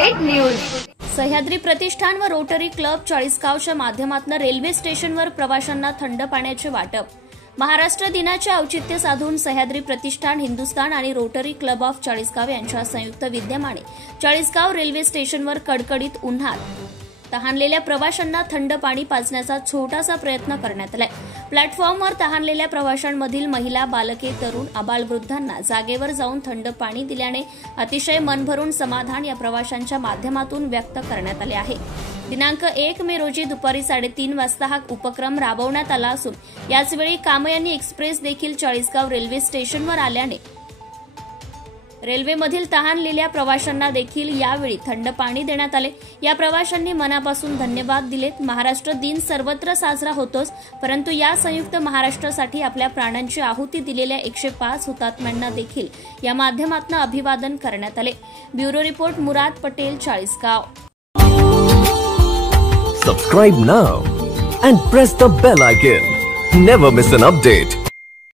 Update news. Sahyadri प्रतिष्ठान व rotary club चाळीसगावच्या माध्यमातून railway स्टेशनवर प्रवाशांना थंड पाण्याचे वाटप। महाराष्ट्र दिनाचे औचित्य साधून सह्याद्री प्रतिष्ठान, हिंदुस्थान आणि रोटरी क्लब ऑफ चाळीसगाव यांच्या संयुक्त विद्यमाने चाळीसगाव रेल्वे स्टेशनवर कडकडीत उन्हात तहानलेल्या प्रवाशांना थंड पाणी पाजण्याचा छोटासा प्रयत्न करण्यात आलाय। प्लॅटफॉर्मवर तहानलेल्या प्रवाशांमधील महिला, बालके, तरुण, आबालवृद्धांना जागेवर जाऊन थंड पाणी दिल्याने अतिशय मनभरून समाधान या प्रवाशांच्या माध्यमातून व्यक्त करण्यात आले आहे। दिनांक 1 मे रोजी दुपारी 3:30 वाजता हा उपक्रम राबवण्यात आला असून याचवेळी कामयानी एक्सप्रेस देखील चाळीसगाव रेल्वे स्टेशनवर आल्याने रेल्वेमधील तहानलेल्या प्रवाशांना देखील यावेळी थंड पाणी देण्यात आले। या प्रवाशांनी मनापासून धन्यवाद दिलेत। महाराष्ट्र दिन सर्वत्र साजरा होतोच, परंतु या संयुक्त महाराष्ट्रासाठी आपल्या प्राणांची आहुती दिलेल्या 105 हुतात्म्यांना देखील या माध्यमातून अभिवादन करण्यात आले। Bureau report, Murad Patel, Chalisgaon. Subscribe now and press the bell icon. Never miss an update.